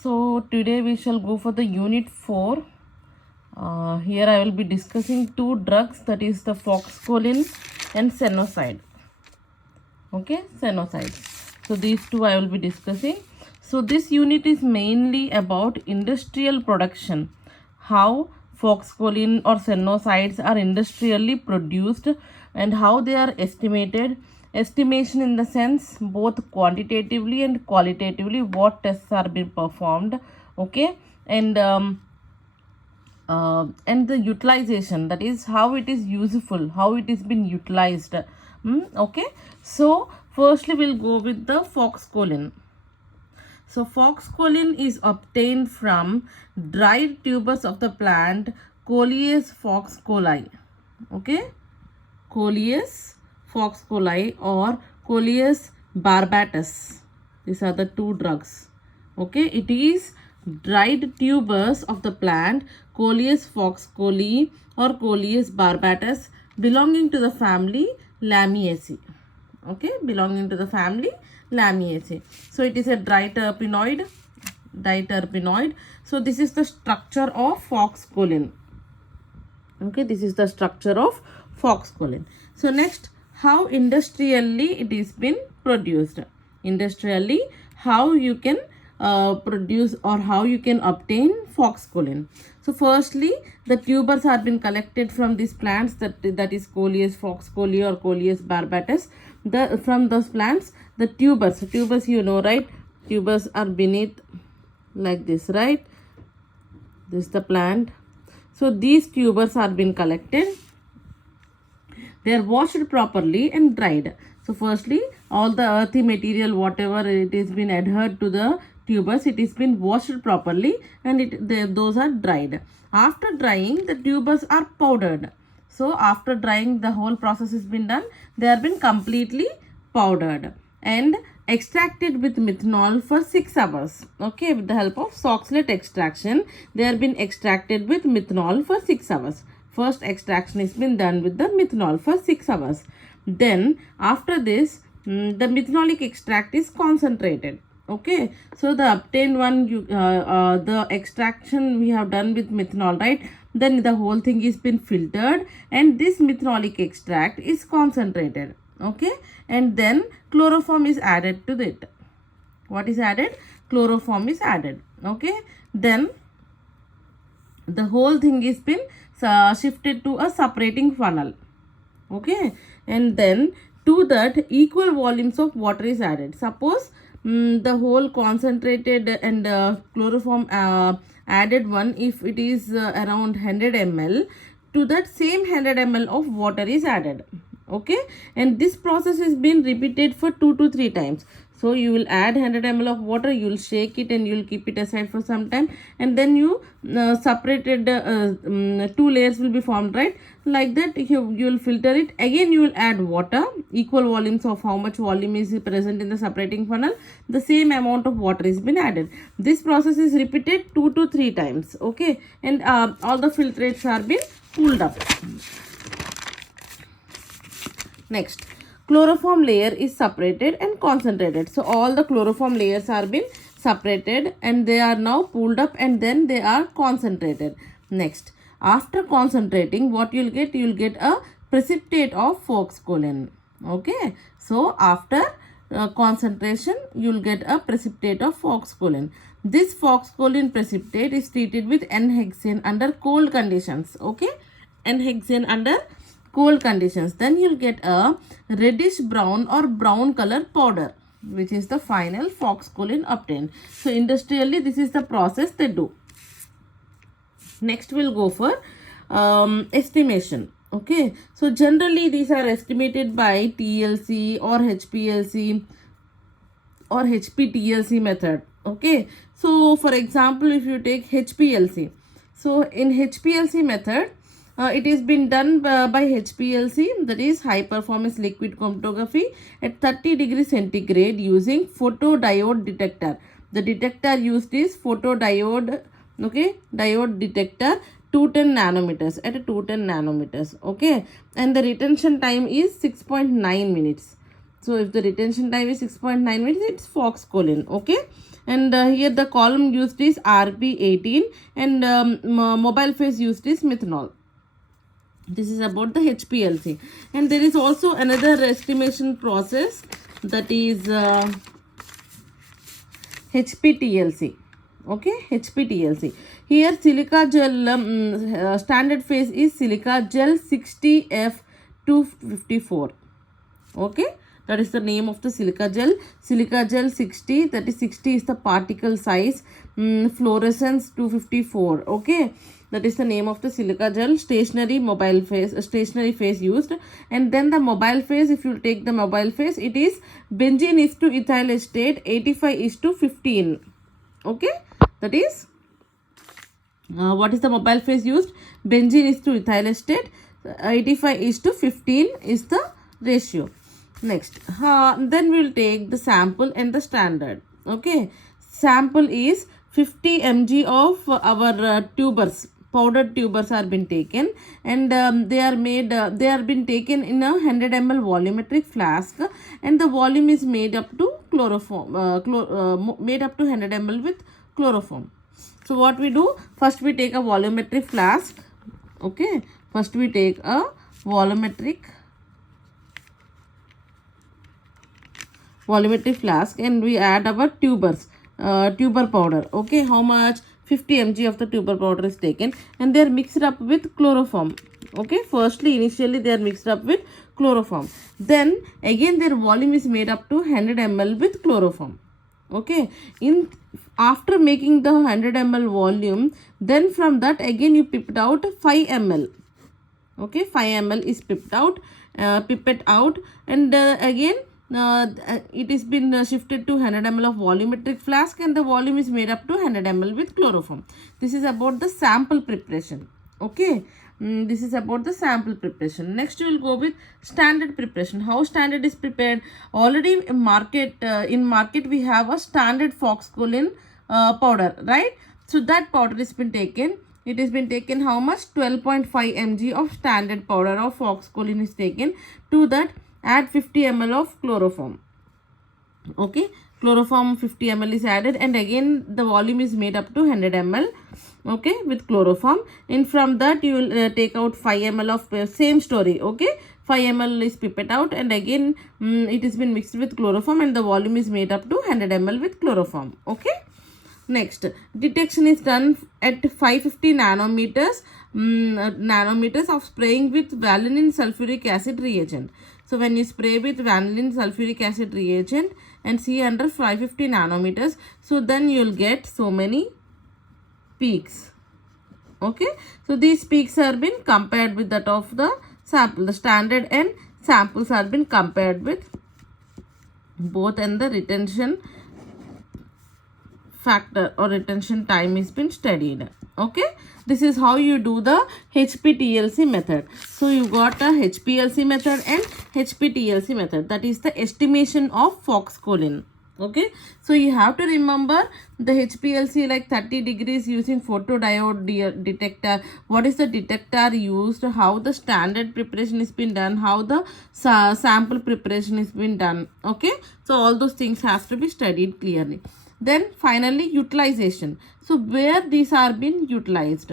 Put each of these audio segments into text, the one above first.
So today we shall go for the unit 4. Here I will be discussing two drugs, that is the forskolin and sennoside. Okay, sennoside. So these two I will be discussing. So this unit is mainly about industrial production, how forskolin or senosides are industrially produced and how they are estimated. Estimation in the sense both quantitatively and qualitatively, what tests are being performed. Okay, and the utilization, that is how it is useful, how it is been utilized. Okay, so firstly we'll go with the forskolin. So forskolin is obtained from dried tubers of the plant Coleus forskolii. Okay, Coleus forskolii or Coleus barbatus. These are the two drugs. Okay, it is dried tubers of the plant Coleus forskolii or Coleus barbatus belonging to the family Lamiaceae. Okay, belonging to the family Lamiaceae. So it is a diterpenoid. So this is the structure of forskolin. Okay, this is the structure of forskolin. So next, how industrially it is been produced. Industrially, how you can produce or how you can obtain forskolin. So firstly, the tubers have been collected from these plants, that is Coleus forskolii or Coleus barbatus. From those plants, the tubers you know, right? Tubers are beneath like this, right? This is the plant. So these tubers are been collected. They are washed properly and dried. So firstly, all the earthy material, whatever it has been adhered to the tubers, it has been washed properly and those are dried. After drying, the tubers are powdered. So after drying, the whole process has been done. They have been completely powdered and extracted with methanol for 6 hours. Okay, with the help of Soxhlet extraction, they have been extracted with methanol for 6 hours. First extraction has been done with the methanol for 6 hours. Then after this, the methanolic extract is concentrated. Okay, so the obtained one, the extraction we have done with methanol, right? Then the whole thing is been filtered and this methanolic extract is concentrated. Okay, and then chloroform is added to it. What is added? Chloroform is added. Okay, then the whole thing is been shifted to a separating funnel. Okay, and then to that equal volumes of water is added. Suppose the whole concentrated and chloroform added one, if it is around 100 ml, to that same 100 ml of water is added. Okay, and this process is been repeated for 2 to 3 times. So you will add 100 ml of water, you will shake it and you will keep it aside for some time, and then you separated 2 layers will be formed, right? Like that you will filter it. Again you will add water, equal volumes of how much volume is present in the separating funnel. The same amount of water is been added. This process is repeated 2 to 3 times. Okay, and all the filtrates are been pulled up. Next, chloroform layer is separated and concentrated. So all the chloroform layers are been separated and they are now pulled up and then they are concentrated. Next, after concentrating, what you will get? You will get a precipitate of forskolin. Okay, so after concentration, you will get a precipitate of forskolin. This forskolin precipitate is treated with N-hexane under cold conditions. Okay, N-hexane under cold conditions. Then you'll get a reddish brown or brown color powder, which is the final forskolin obtained. So industrially, this is the process they do. Next we'll go for estimation. Okay, so generally these are estimated by TLC or HPLC or HPTLC method. Okay, so for example, if you take HPLC, so in HPLC method, it is been done by HPLC, that is high performance liquid chromatography at 30 degrees centigrade using photodiode detector. The detector used is photodiode, okay, diode detector 210 nanometers at 210 nanometers. Okay, and the retention time is 6.9 minutes. So if the retention time is 6.9 minutes, it's forskolin. Okay, and here the column used is RB18 and mobile phase used is methanol. This is about the HPLC. And there is also another estimation process, that is HPTLC. Okay, HPTLC. Here silica gel standard phase is silica gel 60F254. Okay, that is the name of the silica gel. Silica gel 60, that is 60 is the particle size. Fluorescence 254. Okay, that is the name of the silica gel. Stationary phase used. And then the mobile phase, if you take the mobile phase, it is benzene is to ethyl acetate 85:15. Okay, that is what is the mobile phase used? Benzene is to ethyl acetate 85:15 is the ratio. Next, then we will take the sample and the standard. Okay, sample is 50 mg of our tubers. Powdered tubers are been taken, and they are been taken in a 100 ml volumetric flask, and the volume is made up to chloroform, made up to 100 ml with chloroform. So what we do, first we take a volumetric flask. Okay, first we take a volumetric flask and we add our tuber powder. Okay, how much? 50 mg of the tuber powder is taken, and they are mixed up with chloroform. Okay, initially they are mixed up with chloroform, then again their volume is made up to 100 ml with chloroform. Okay, after making the 100 ml volume, then from that again you pipped out 5 ml. Okay, 5 ml is pipette out, and again it has been shifted to 100 ml of volumetric flask, and the volume is made up to 100 ml with chloroform. This is about the sample preparation. Okay, this is about the sample preparation. Next we will go with standard preparation. How standard is prepared? Already in market we have a standard forskolin powder, right? So that powder has been taken. It has been taken how much? 12.5 mg of standard powder of forskolin is taken. To that add 50 ml of chloroform. Okay, chloroform 50 ml is added, and again the volume is made up to 100 ml. Okay, with chloroform, and from that you will take out 5 ml of same story. Okay, 5 ml is pipette out, and again it has been mixed with chloroform, and the volume is made up to 100 ml with chloroform. Okay, next detection is done at 550 nanometers of spraying with vanillin sulfuric acid reagent. So when you spray with vanillin sulfuric acid reagent and see under 550 nanometers, so then you will get so many peaks. Okay, so these peaks are been compared with that of the sample. The standard and samples are been compared with both, and the retention factor or retention time is been studied. Okay, this is how you do the HPTLC method. So you got a HPLC method and HPTLC method, that is the estimation of forskolin. Okay, so you have to remember the HPLC like 30 degrees using photodiode detector. What is the detector used? How the standard preparation is been done? How the sample preparation is been done? Okay, so all those things have to be studied clearly. Then finally utilization. So where these are being utilized?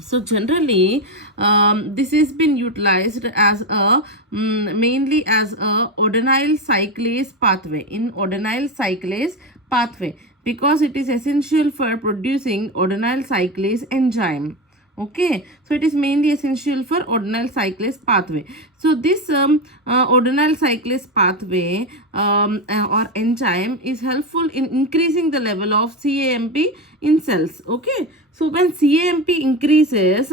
So generally this has been utilized as a mainly as a adenyl cyclase pathway, in adenyl cyclase pathway, because it is essential for producing adenyl cyclase enzyme. Okay, so it is mainly essential for adenyl cyclase pathway. So this adenyl cyclase pathway or enzyme is helpful in increasing the level of CAMP in cells. Okay, so when CAMP increases,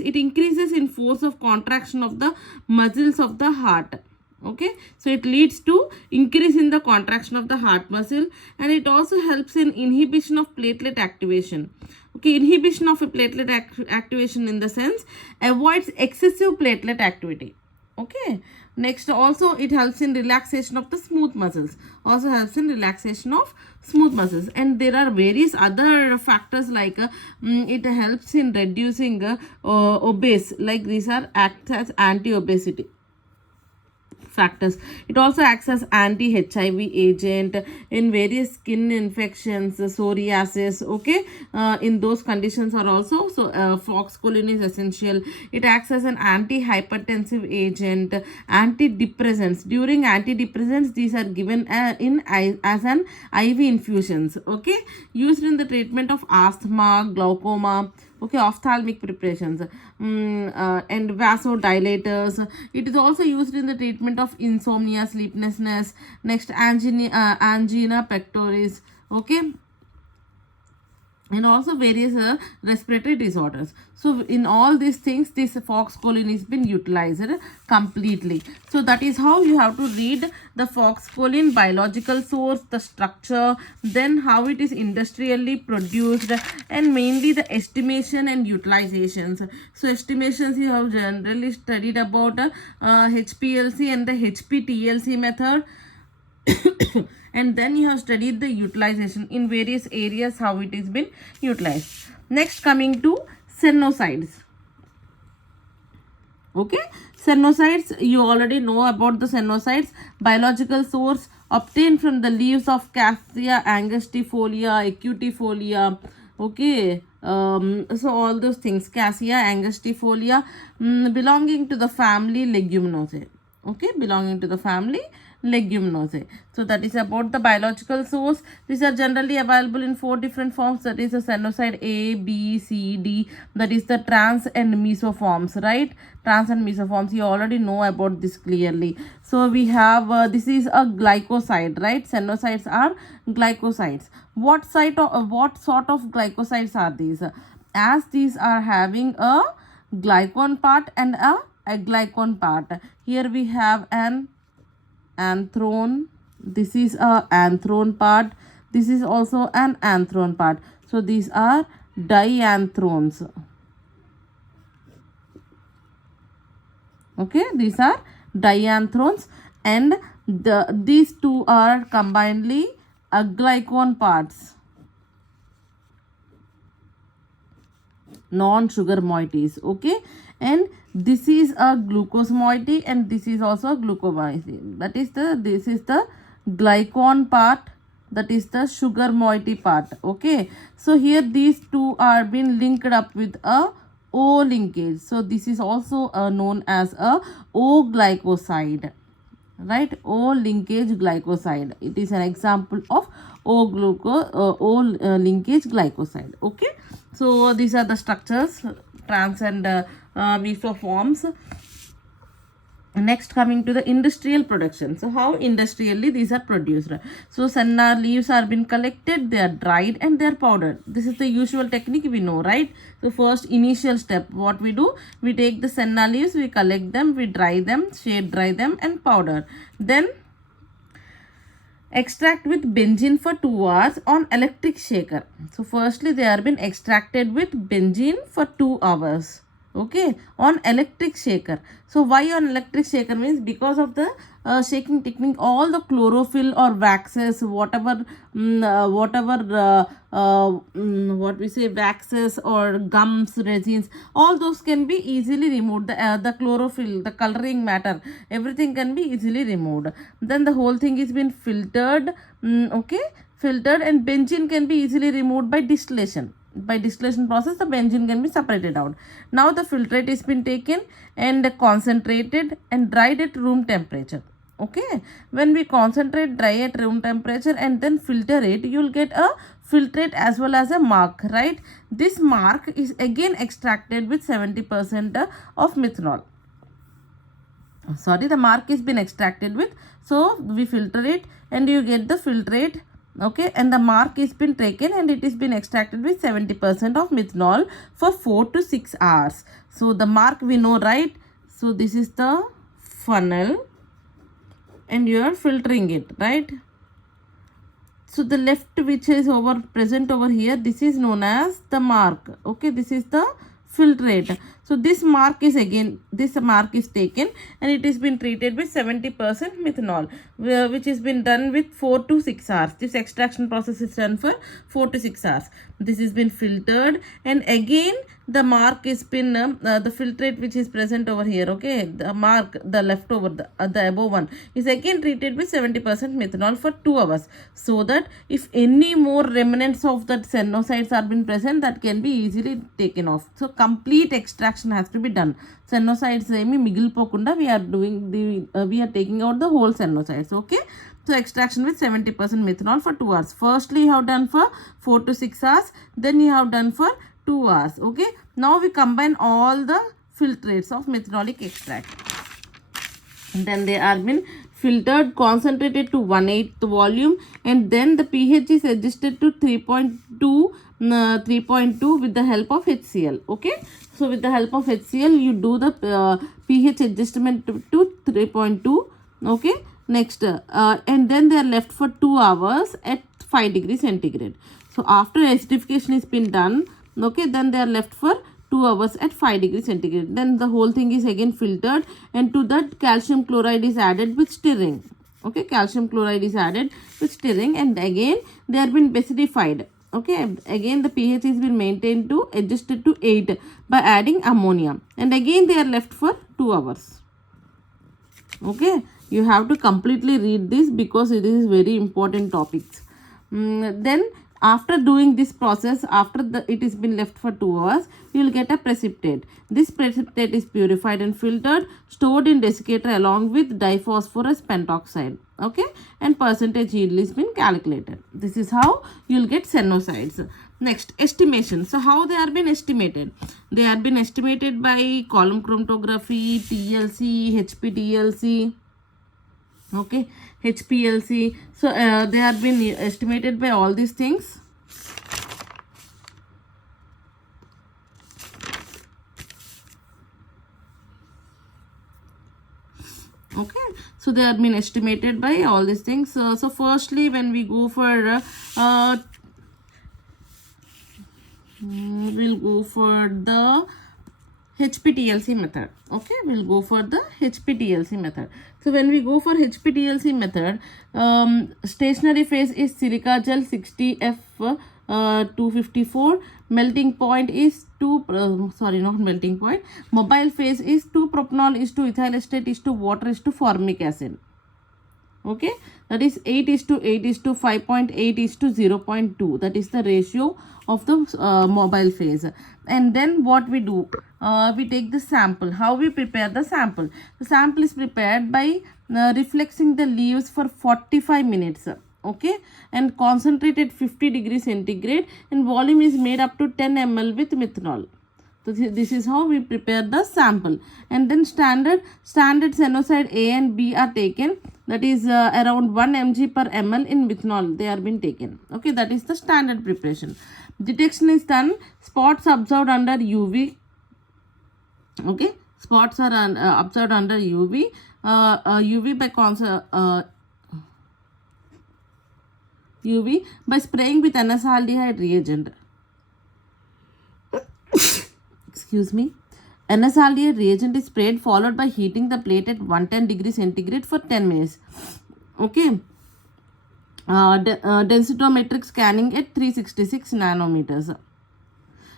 it increases in force of contraction of the muscles of the heart. Okay, so it leads to increase in the contraction of the heart muscle, and it also helps in inhibition of platelet activation. Okay, inhibition of a platelet activation in the sense avoids excessive platelet activity. Okay, Next, also it helps in relaxation of the smooth muscles. Also helps in relaxation of smooth muscles. And there are various other factors like it helps in reducing obese. Like these are acts as anti-obesity factors. It also acts as anti-HIV agent in various skin infections, psoriasis. Okay, in those conditions are also, so forskolin is essential. It acts as an anti-hypertensive agent, antidepressants. During antidepressants, these are given as an IV infusions. Okay, used in the treatment of asthma, glaucoma. Okay, ophthalmic preparations, and vasodilators. It is also used in the treatment of insomnia, sleeplessness. Next, angina pectoris. Okay, and also various respiratory disorders. So in all these things, this forskolin is been utilized completely. So that is how you have to read the forskolin biological source, the structure, then how it is industrially produced, and mainly the estimation and utilizations. So estimations you have generally studied about HPLC and the HPTLC method. And then you have studied the utilization in various areas, how it is been utilized. Next, coming to senosides. Okay, senosides, you already know about the senosides. Biological source obtained from the leaves of Cassia angustifolia, acutifolia. Okay, so all those things, Cassia angustifolia, belonging to the family Leguminosae. Okay, belonging to the family Leguminosae. So that is about the biological source. These are generally available in 4 different forms. That is the senoside A, B, C, D. That is the trans and mesoforms, right? Trans and mesoforms. You already know about this clearly. So we have this is a glycoside, right? Senosides are glycosides. What sort of glycosides are these? As these are having a glycone part and a glycone part. Here we have an anthrone. This is a anthrone part. This is also an anthrone part. So these are dianthrones. Okay, these are dianthrones, and these two are combinedly glycone parts, non-sugar moieties. Okay, and this is a glucose moiety, and this is also a glucose moiety. That is this is the glycone part, that is the sugar moiety part. Okay, so here these two are being linked up with a O linkage. So this is also known as a O glycoside, right? O linkage glycoside. It is an example of O linkage glycoside. Okay, so these are the structures, trans and mesoforms. Next, coming to the industrial production. So how industrially these are produced? So senna leaves are been collected, they are dried, and they are powdered. This is the usual technique we know, right? So first initial step, what we do, we take the senna leaves, we collect them, we dry them, shade dry them, and powder. Then extract with benzene for 2 hours on electric shaker. So firstly they are been extracted with benzene for 2 hours. Okay, on electric shaker. So why on electric shaker means because of the shaking technique, all the chlorophyll or waxes, whatever what we say, waxes or gums, resins, all those can be easily removed. The chlorophyll, the coloring matter, everything can be easily removed. Then the whole thing is been filtered. Okay, filtered, and benzene can be easily removed by distillation. By distillation process, the benzene can be separated out. Now the filtrate has been taken and concentrated and dried at room temperature. Okay, when we concentrate, dry at room temperature, and then filter it, you will get a filtrate as well as a mark, right? This mark is again extracted with 70% of methanol. Sorry, the mark is been extracted with, so we filter it and you get the filtrate. Okay, and the mark is been taken and it is been extracted with 70% of methanol for 4 to 6 hours. So the mark we know, right? So this is the funnel and you are filtering it, right? So the left which is present over here, this is known as the mark. Okay, this is the filtrate. So this mark is taken, and it has been treated with 70% methanol, which has been done with 4 to 6 hours. This extraction process is done for 4 to 6 hours. This has been filtered, and again the mark is been the filtrate which is present over here, okay, the mark, the leftover, the above one is again treated with 70% methanol for 2 hours, so that if any more remnants of that sennosides are been present, that can be easily taken off. So complete extraction has to be done. Sennosides emi migilipokunda we are doing the we are taking out the whole sennosides, okay. So extraction with 70% methanol for 2 hours. Firstly you have done for 4 to 6 hours, then you have done for 2 hours, okay. Now we combine all the filtrates of methanoic extract, and then they are been filtered, concentrated to 1/8 volume, and then the pH is adjusted to 3.2 with the help of HCl, okay. So with the help of HCl you do the pH adjustment to 3.2, okay. Next and then they are left for 2 hours at 5 degrees centigrade. So after acidification is been done, okay, then they are left for 2 hours at 5 degrees centigrade. Then the whole thing is again filtered, and to that calcium chloride is added with stirring, okay. Calcium chloride is added with stirring, and again they are been acidified, okay. Again the pH is been maintained to adjusted to 8 by adding ammonia, and again they are left for 2 hours, okay. You have to completely read this because it is very important topics. Then after doing this process, after it is been left for 2 hours, you will get a precipitate. This precipitate is purified and filtered, stored in desiccator along with diphosphorus pentoxide, okay, and percentage yield has been calculated. This is how you will get sennosides. Next, estimation. So how they are been estimated? They are been estimated by column chromatography, TLC, HPTLC, okay, HPLC. So they have been estimated by all these things. Okay, so they have been estimated by all these things. So firstly, when we go for we'll go for the HPTLC method, okay, we'll go for the HPTLC method. So when we go for HPTLC method, stationary phase is silica gel 60F 254, melting point is mobile phase is 2 propanol is to ethyl acetate is to water is to formic acid, okay. That is 8:8 is to 5.8 is to 0.2. That is the ratio of the mobile phase. And then what we do, we take the sample. How we prepare the sample? The sample is prepared by reflexing the leaves for 45 minutes, okay, and concentrated 50 degrees centigrade, and volume is made up to 10 ml with methanol. So this is how we prepare the sample. And then standard sennoside A and B are taken, that is around 1 mg per ml in methanol they are been taken, okay. That is the standard preparation. Detection is done, spots observed under UV, okay, spots are observed under UV, UV by spraying with NSaldehyde reagent. Excuse me. NSaldehyde reagent is sprayed, followed by heating the plate at 110 degrees centigrade for 10 minutes, okay. Densitometric scanning at 366 nanometers.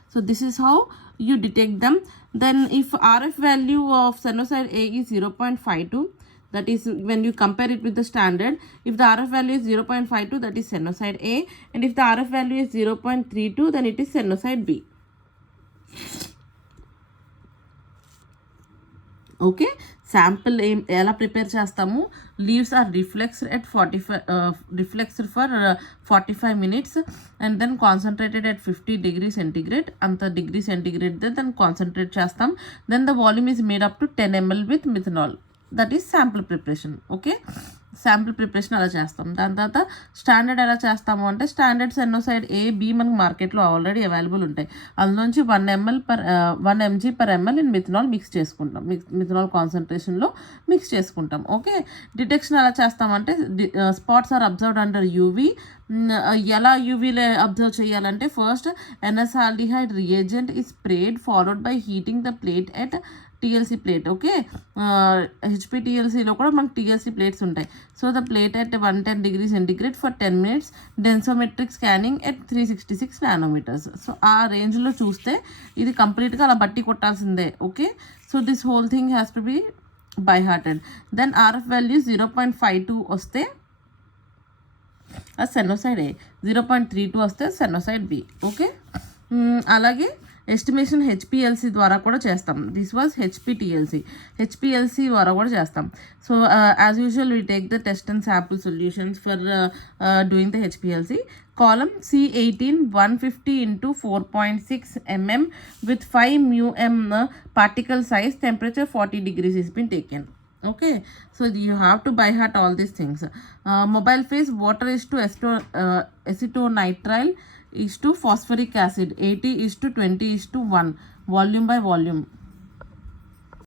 So this is how you detect them. Then if RF value of sennoside A is 0.52, that is when you compare it with the standard, if the RF value is 0.52, that is sennoside A, and if the RF value is 0.32, then it is sennoside B, okay. Sample ఎలా prepare చేస్తాము, leaves are reflexed at 45 minutes and then concentrated at 50 degrees centigrade, అంత degree centigrade then concentrate చేస్తాం, then the volume is made up to 10 ml with methanol. That is sample preparation, okay. Sample preparation అలా చేస్తాం. దాని తర్వాత standard ఎలా చేస్తాము అంటే standard సెన్నోసైడ్ A, B మనకు మార్కెట్లో ఆల్రెడీ అవైలబుల్ ఉంటాయి. అందులోంచి 1 mg/ml ఇన్ మిథనాల్ మిక్స్ చేసుకుంటాం. మిథనాల్ కాన్సన్ట్రేషన్లో మిక్స్ చేసుకుంటాం. ఓకే, డిటెక్షన్ ఎలా చేస్తామంటే spots are observed under UV. ఎలా యూవీలో అబ్జర్వ్ చేయాలంటే first anisaldehyde reagent is sprayed followed by heating the plate at TLC plate. Okay, హెచ్పిటిఎల్సీలో కూడా మనకు టీఎల్సీ ప్లేట్స్ ఉంటాయి. So the plate at 110 degrees centigrade for 10 minutes, densitometric scanning at 366 nanometers. So ఆ రేంజ్లో చూస్తే ఇది కంప్లీట్గా అలా బట్టి కొట్టాల్సిందే. Okay, so this whole thing has to be by hearted. Then RF value 0.52 వస్తే అది సెన్నోసైడ్ A, 0.32 వస్తే సెన్నోసైడ్ B. ఓకే, అలాగే ఎస్టిమేషన్ హెచ్పిఎల్సి ద్వారా కూడా చేస్తాం. దిస్ వాజ్ హెచ్పిఎల్సి ద్వారా కూడా చేస్తాం. So as usual we take the test and sample solutions for doing the HPLC. Column C18 150 into 4.6 mm with 5 μm particle size, temperature 40 degrees has been taken. Okay, so you have to by heart all these things. Mobile phase, water is to acetonitrile is to phosphoric acid, 80 is to 20 is to 1, volume by volume.